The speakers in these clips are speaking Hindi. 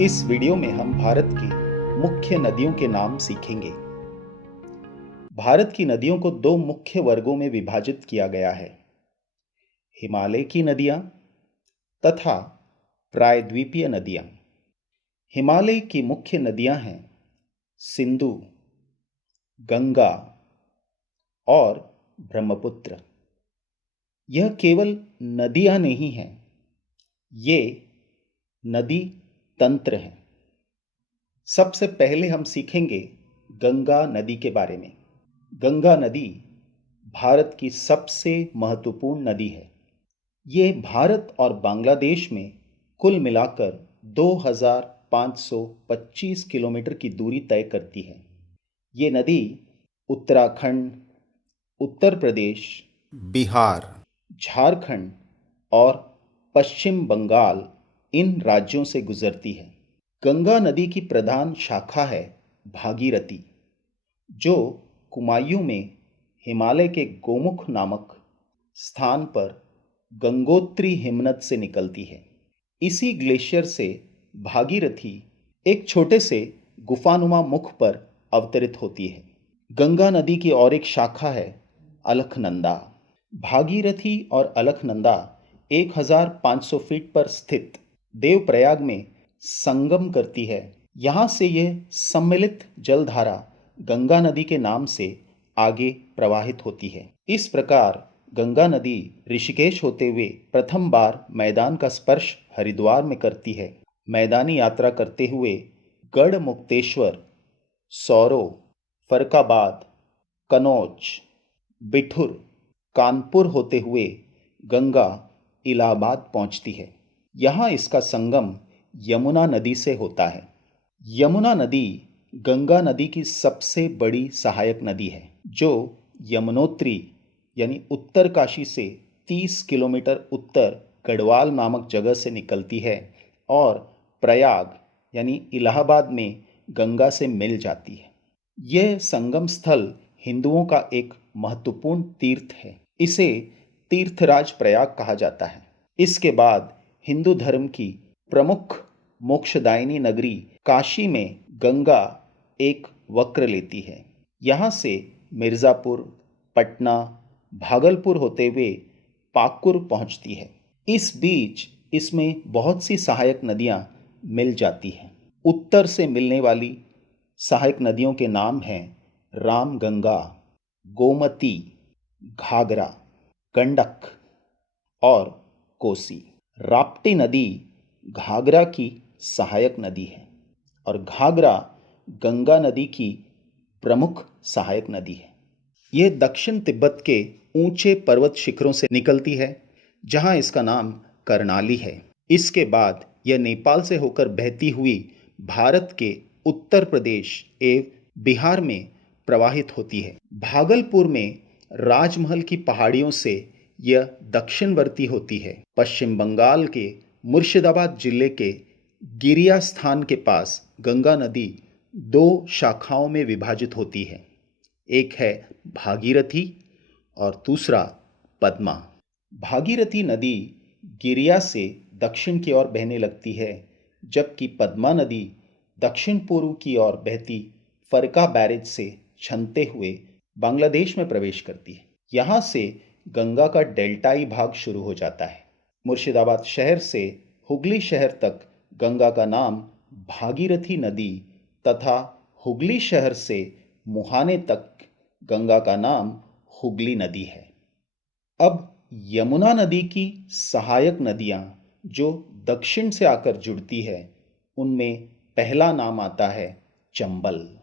इस वीडियो में हम भारत की मुख्य नदियों के नाम सीखेंगे। भारत की नदियों को दो मुख्य वर्गों में विभाजित किया गया है, हिमालय की नदियां तथा प्रायद्वीपीय नदियां। हिमालय की मुख्य नदियां हैं सिंधु, गंगा और ब्रह्मपुत्र। यह केवल नदियां नहीं हैं, ये नदी तंत्र हैं। सबसे पहले हम सीखेंगे गंगा नदी के बारे में। गंगा नदी भारत की सबसे महत्वपूर्ण नदी है। ये भारत और बांग्लादेश में कुल मिलाकर 2525 किलोमीटर की दूरी तय करती है। ये नदी उत्तराखंड, उत्तर प्रदेश, बिहार, झारखंड और पश्चिम बंगाल इन राज्यों से गुजरती है। गंगा नदी की प्रधान शाखा है भागीरथी, जो कुमायूं में हिमालय के गोमुख नामक स्थान पर गंगोत्री हिमनद से निकलती है। इसी ग्लेशियर से भागीरथी एक छोटे से गुफानुमा मुख पर अवतरित होती है। गंगा नदी की और एक शाखा है अलकनंदा। भागीरथी और अलकनंदा 1500 फीट पर स्थित देवप्रयाग में संगम करती है। यहाँ से यह सम्मिलित जलधारा गंगा नदी के नाम से आगे प्रवाहित होती है। इस प्रकार गंगा नदी ऋषिकेश होते हुए प्रथम बार मैदान का स्पर्श हरिद्वार में करती है। मैदानी यात्रा करते हुए गढ़मुक्तेश्वर, सौरो, फरक्काबाद, कनौज, बिठूर, कानपुर होते हुए गंगा इलाहाबाद पहुंचती है। यहाँ इसका संगम यमुना नदी से होता है। यमुना नदी गंगा नदी की सबसे बड़ी सहायक नदी है, जो यमुनोत्री यानी उत्तरकाशी से 30 किलोमीटर उत्तर गढ़वाल नामक जगह से निकलती है और प्रयाग यानी इलाहाबाद में गंगा से मिल जाती है। यह संगम स्थल हिंदुओं का एक महत्वपूर्ण तीर्थ है। इसे तीर्थराज प्रयाग कहा जाता है। इसके बाद हिंदू धर्म की प्रमुख मोक्षदायिनी नगरी काशी में गंगा एक वक्र लेती है। यहाँ से मिर्ज़ापुर, पटना, भागलपुर होते हुए पाकुर पहुँचती है। इस बीच इसमें बहुत सी सहायक नदियाँ मिल जाती हैं। उत्तर से मिलने वाली सहायक नदियों के नाम हैं रामगंगा, गोमती, घाघरा, गंडक और कोसी। राप्ती नदी घाघरा की सहायक नदी है और घाघरा गंगा नदी की प्रमुख सहायक नदी है। यह दक्षिण तिब्बत के ऊंचे पर्वत शिखरों से निकलती है, जहां इसका नाम कर्णाली है। इसके बाद यह नेपाल से होकर बहती हुई भारत के उत्तर प्रदेश एवं बिहार में प्रवाहित होती है। भागलपुर में राजमहल की पहाड़ियों से यह दक्षिणवर्ती होती है। पश्चिम बंगाल के मुर्शिदाबाद जिले के गिरिया स्थान के पास गंगा नदी दो शाखाओं में विभाजित होती है। एक है भागीरथी और दूसरा पद्मा। भागीरथी नदी गिरिया से दक्षिण की ओर बहने लगती है, जबकि पद्मा नदी दक्षिण पूर्व की ओर बहती फरक्का बैरेज से छनते हुए बांग्लादेश में प्रवेश करती है। यहाँ से गंगा का डेल्टाई भाग शुरू हो जाता है। मुर्शिदाबाद शहर से हुगली शहर तक गंगा का नाम भागीरथी नदी तथा हुगली शहर से मुहाने तक गंगा का नाम हुगली नदी है। अब यमुना नदी की सहायक नदियां जो दक्षिण से आकर जुड़ती है, उनमें पहला नाम आता है चंबल।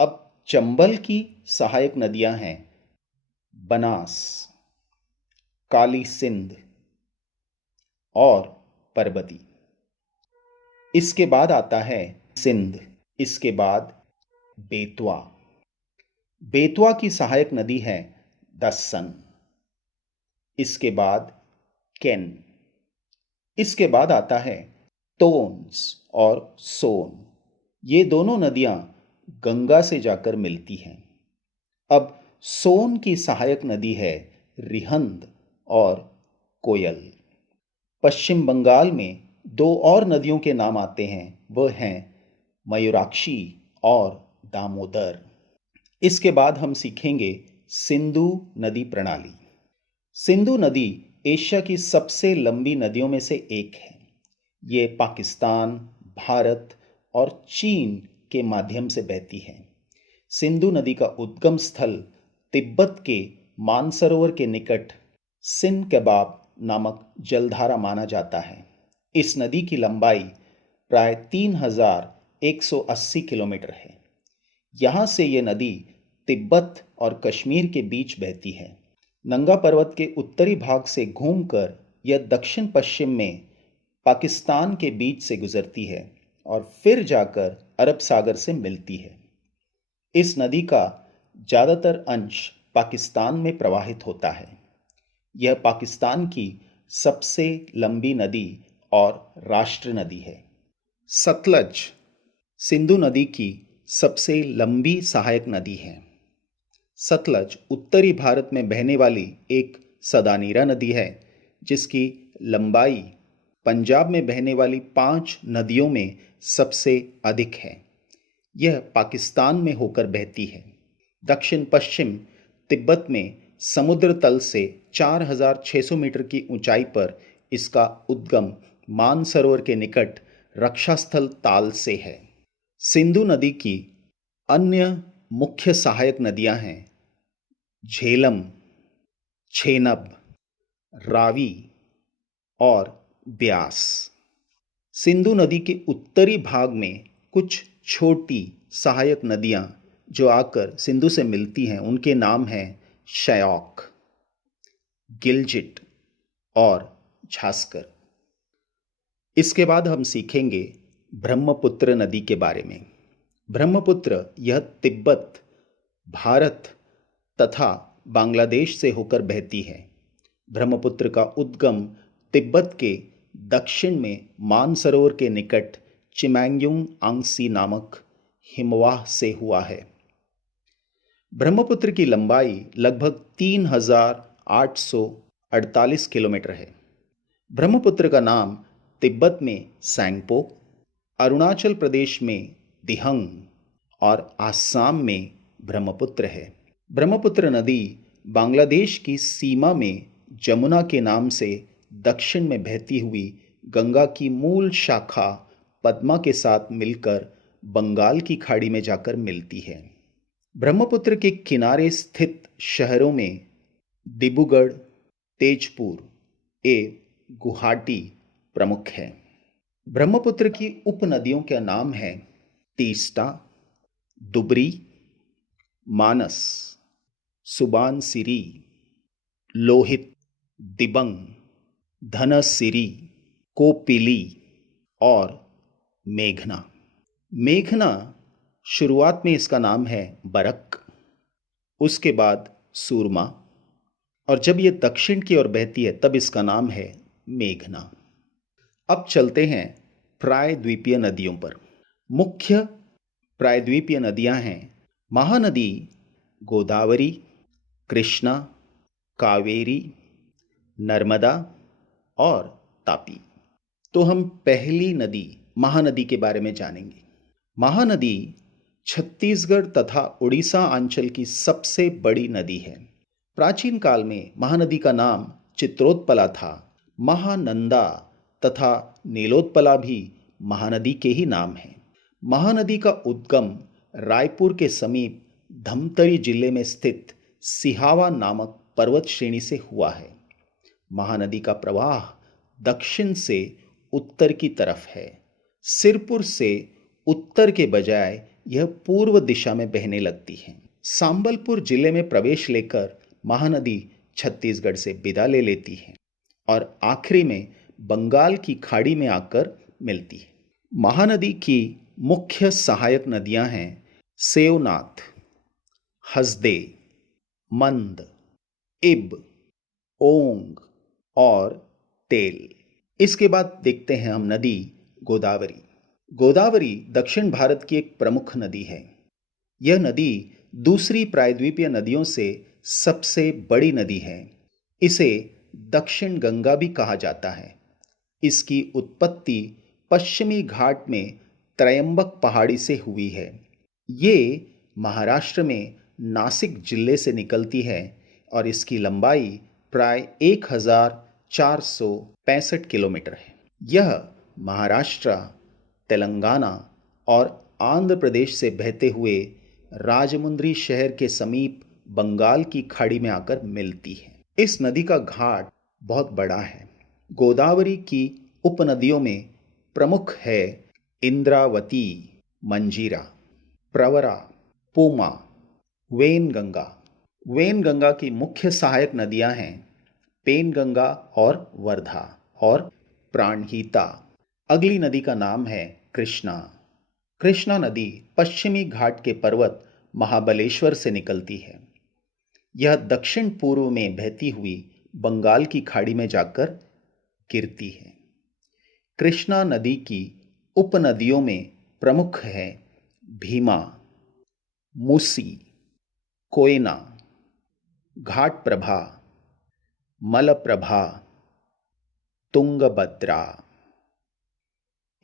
अब चंबल की सहायक नदियां हैं बनास, काली सिंध और परबती। इसके बाद आता है सिंध। इसके बाद बेतवा। बेतवा की सहायक नदी है दस्सन। इसके बाद केन। इसके बाद आता है तोन्स और सोन। ये दोनों नदियां गंगा से जाकर मिलती हैं। अब सोन की सहायक नदी है रिहंद और कोयल। पश्चिम बंगाल में दो और नदियों के नाम आते हैं, वह हैं मयूराक्षी और दामोदर। इसके बाद हम सीखेंगे सिंधु नदी प्रणाली। सिंधु नदी एशिया की सबसे लंबी नदियों में से एक है। ये पाकिस्तान, भारत और चीन के माध्यम से बहती है। सिंधु नदी का उद्गम स्थल तिब्बत के मानसरोवर के निकट सिन केबाब नामक जलधारा माना जाता है। इस नदी की लंबाई प्राय 3180 किलोमीटर है। यहाँ से ये नदी तिब्बत और कश्मीर के बीच बहती है। नंगा पर्वत के उत्तरी भाग से घूमकर यह दक्षिण पश्चिम में पाकिस्तान के बीच से गुजरती है और फिर जाकर अरब सागर से मिलती है। इस नदी का ज़्यादातर अंश पाकिस्तान में प्रवाहित होता है। यह पाकिस्तान की सबसे लंबी नदी और राष्ट्र नदी है। सतलज सिंधु नदी की सबसे लंबी सहायक नदी है। सतलज उत्तरी भारत में बहने वाली एक सदानीरा नदी है, जिसकी लंबाई पंजाब में बहने वाली 5 नदियों में सबसे अधिक है। यह पाकिस्तान में होकर बहती है। दक्षिण पश्चिम तिब्बत में समुद्र तल से 4600 मीटर की ऊंचाई पर इसका उद्गम मानसरोवर के निकट रक्षास्थल ताल से है। सिंधु नदी की अन्य मुख्य सहायक नदियां हैं झेलम, झेनब, रावी और ब्यास। सिंधु नदी के उत्तरी भाग में कुछ छोटी सहायक नदियां जो आकर सिंधु से मिलती हैं, उनके नाम हैं शयौक, गिलजिट और झास्कर। इसके बाद हम सीखेंगे ब्रह्मपुत्र नदी के बारे में। ब्रह्मपुत्र यह तिब्बत, भारत तथा बांग्लादेश से होकर बहती है। ब्रह्मपुत्र का उद्गम तिब्बत के दक्षिण में मानसरोवर के निकट चिमैंग्युंग आंगसी नामक हिमवाह से हुआ है। ब्रह्मपुत्र की लंबाई लगभग 3848 किलोमीटर है। ब्रह्मपुत्र का नाम तिब्बत में सैंगपो, अरुणाचल प्रदेश में दिहंग और आसाम में ब्रह्मपुत्र है। ब्रह्मपुत्र नदी बांग्लादेश की सीमा में जमुना के नाम से दक्षिण में बहती हुई गंगा की मूल शाखा पद्मा के साथ मिलकर बंगाल की खाड़ी में जाकर मिलती है। ब्रह्मपुत्र के किनारे स्थित शहरों में डिब्रूगढ़, तेजपुर एवं गुवाहाटी प्रमुख है। ब्रह्मपुत्र की उपनदियों के नाम हैं तीस्ता, दुबरी, मानस, सुबानसिरी, लोहित, दिबंग, धनसिरी, कोपिली और मेघना। मेघना शुरुआत में इसका नाम है बरक, उसके बाद सूरमा, और जब यह दक्षिण की ओर बहती है तब इसका नाम है मेघना। अब चलते हैं प्रायद्वीपीय नदियों पर। मुख्य प्रायद्वीपीय नदियां हैं महानदी गोदावरी, कृष्णा, कावेरी, नर्मदा और तापी। तो हम पहली नदी महानदी के बारे में जानेंगे। महानदी छत्तीसगढ़ तथा उड़ीसा अंचल की सबसे बड़ी नदी है। प्राचीन काल में महानदी का नाम चित्रोत्पला था। महानंदा तथा नीलोत्पला भी महानदी के ही नाम हैं। महानदी का उद्गम रायपुर के समीप धमतरी जिले में स्थित सिहावा नामक पर्वत श्रेणी से हुआ है। महानदी का प्रवाह दक्षिण से उत्तर की तरफ है। सिरपुर से उत्तर के बजाय यह पूर्व दिशा में बहने लगती है। संबलपुर जिले में प्रवेश लेकर महानदी छत्तीसगढ़ से विदा ले लेती है और आखिरी में बंगाल की खाड़ी में आकर मिलती है। महानदी की मुख्य सहायक नदियां हैं सेवनाथ, हसदे, मंद, इब, ओंग और तेल। इसके बाद देखते हैं हम नदी गोदावरी। गोदावरी दक्षिण भारत की एक प्रमुख नदी है। यह नदी दूसरी प्रायद्वीपीय नदियों से सबसे बड़ी नदी है। इसे दक्षिण गंगा भी कहा जाता है। इसकी उत्पत्ति पश्चिमी घाट में त्रयंबक पहाड़ी से हुई है। ये महाराष्ट्र में नासिक जिले से निकलती है और इसकी लंबाई प्राय 1465 किलोमीटर है। यह महाराष्ट्र, तेलंगाना और आंध्र प्रदेश से बहते हुए राजमुंद्री शहर के समीप बंगाल की खाड़ी में आकर मिलती है। इस नदी का घाट बहुत बड़ा है। गोदावरी की उपनदियों में प्रमुख है इंद्रावती, मंजीरा, प्रवरा, पूमा, वेनगंगा। वेनगंगा की मुख्य सहायक नदियां हैं पेनगंगा और वर्धा और प्राणहिता। अगली नदी का नाम है कृष्णा। कृष्णा नदी पश्चिमी घाट के पर्वत महाबलेश्वर से निकलती है। यह दक्षिण पूर्व में बहती हुई बंगाल की खाड़ी में जाकर गिरती है। कृष्णा नदी की उपनदियों में प्रमुख है भीमा, मूसी, कोयना, घाटप्रभा, मलप्रभा, तुंगभद्रा।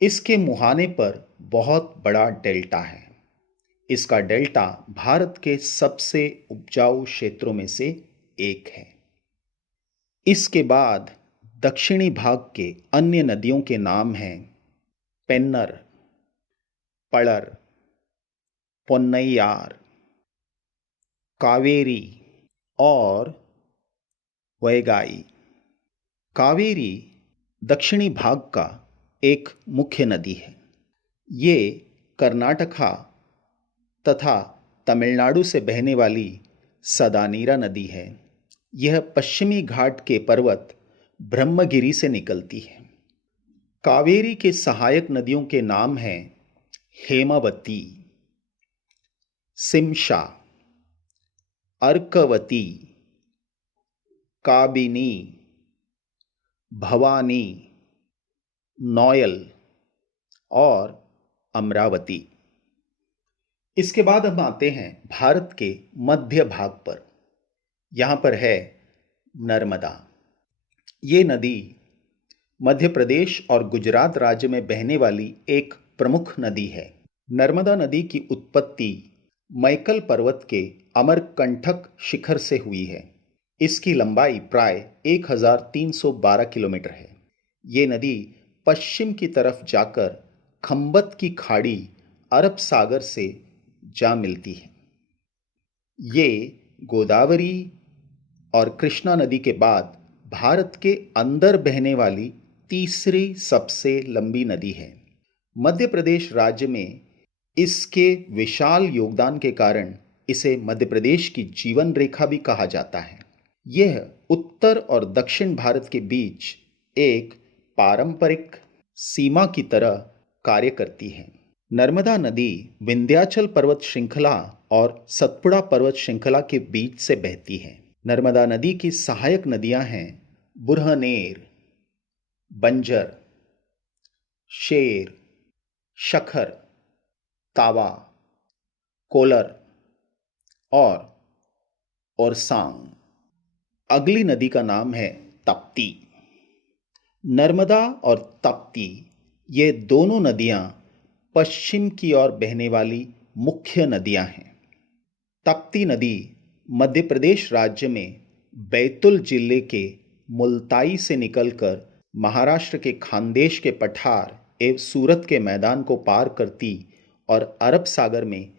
इसके मुहाने पर बहुत बड़ा डेल्टा है। इसका डेल्टा भारत के सबसे उपजाऊ क्षेत्रों में से एक है। इसके बाद दक्षिणी भाग के अन्य नदियों के नाम हैं पेन्नर, पड़र, पोन्नैयार, कावेरी और वैगाई। कावेरी दक्षिणी भाग का एक मुख्य नदी है। ये कर्नाटका तथा तमिलनाडु से बहने वाली सदानीरा नदी है। यह पश्चिमी घाट के पर्वत ब्रह्मगिरी से निकलती है। कावेरी के सहायक नदियों के नाम हैं हेमावती, सिमशा, अर्कवती, काबिनी, भवानी, नौयल और अमरावती। इसके बाद हम आते हैं भारत के मध्य भाग पर। यहाँ पर है नर्मदा। ये नदी मध्य प्रदेश और गुजरात राज्य में बहने वाली एक प्रमुख नदी है। नर्मदा नदी की उत्पत्ति मैकल पर्वत के अमरकंटक शिखर से हुई है। इसकी लंबाई प्राय 1312 किलोमीटर है। ये नदी पश्चिम की तरफ जाकर खंबत की खाड़ी अरब सागर से जा मिलती है। ये गोदावरी और कृष्णा नदी के बाद भारत के अंदर बहने वाली तीसरी सबसे लंबी नदी है। मध्य प्रदेश राज्य में इसके विशाल योगदान के कारण इसे मध्य प्रदेश की जीवन रेखा भी कहा जाता है। यह उत्तर और दक्षिण भारत के बीच एक पारंपरिक सीमा की तरह कार्य करती है। नर्मदा नदी विंध्याचल पर्वत श्रृंखला और सतपुड़ा पर्वत श्रृंखला के बीच से बहती है। नर्मदा नदी की सहायक नदियां हैं बुरहनेर, बंजर, शेर, शखर, तावा, कोलर और ओरसांग। अगली नदी का नाम है तप्ती। नर्मदा और तप्ती ये दोनों नदियां पश्चिम की ओर बहने वाली मुख्य नदियां हैं। तप्ती नदी मध्य प्रदेश राज्य में बैतूल जिले के मुल्ताई से निकलकर महाराष्ट्र के खानदेश के पठार एवं सूरत के मैदान को पार करती और अरब सागर में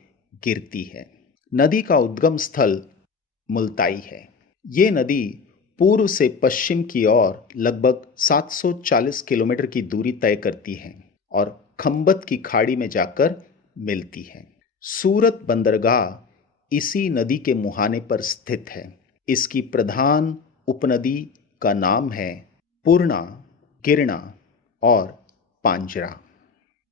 गिरती है। नदी का उद्गम स्थल मुल्ताई है। ये नदी पूर्व से पश्चिम की ओर लगभग 740 किलोमीटर की दूरी तय करती है और खंबत की खाड़ी में जाकर मिलती है। सूरत बंदरगाह इसी नदी के मुहाने पर स्थित है। इसकी प्रधान उपनदी का नाम है पूर्णा, गिरना और पांजरा।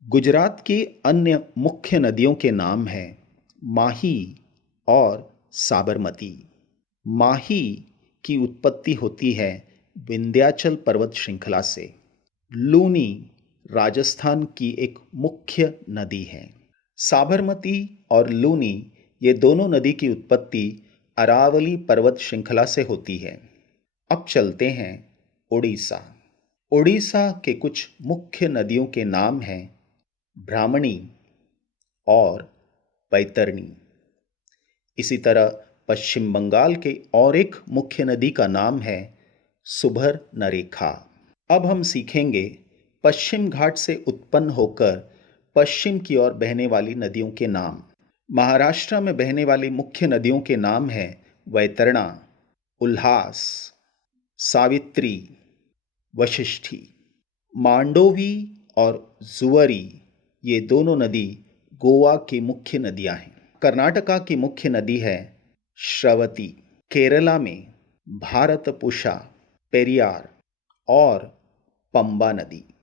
गुजरात की अन्य मुख्य नदियों के नाम हैं माही और साबरमती। माही की उत्पत्ति होती है विंध्याचल पर्वत श्रृंखला से। लूनी राजस्थान की एक मुख्य नदी है। साबरमती और लूनी ये दोनों नदी की उत्पत्ति अरावली पर्वत श्रृंखला से होती है। अब चलते हैं उड़ीसा। उड़ीसा के कुछ मुख्य नदियों के नाम हैं ब्राह्मणी और बैतरणी। इसी तरह पश्चिम बंगाल के और एक मुख्य नदी का नाम है सुबर्णरेखा। अब हम सीखेंगे पश्चिम घाट से उत्पन्न होकर पश्चिम की ओर बहने वाली नदियों के नाम। महाराष्ट्र में बहने वाली मुख्य नदियों के नाम हैं वैतरणा, उल्हास, सावित्री, वशिष्ठी। मांडोवी और जुवरी ये दोनों नदी गोवा की मुख्य नदियां हैं। कर्नाटका की मुख्य नदी है श्रवती। केरला में भारतपुषा, पेरियार और पंबा नदी।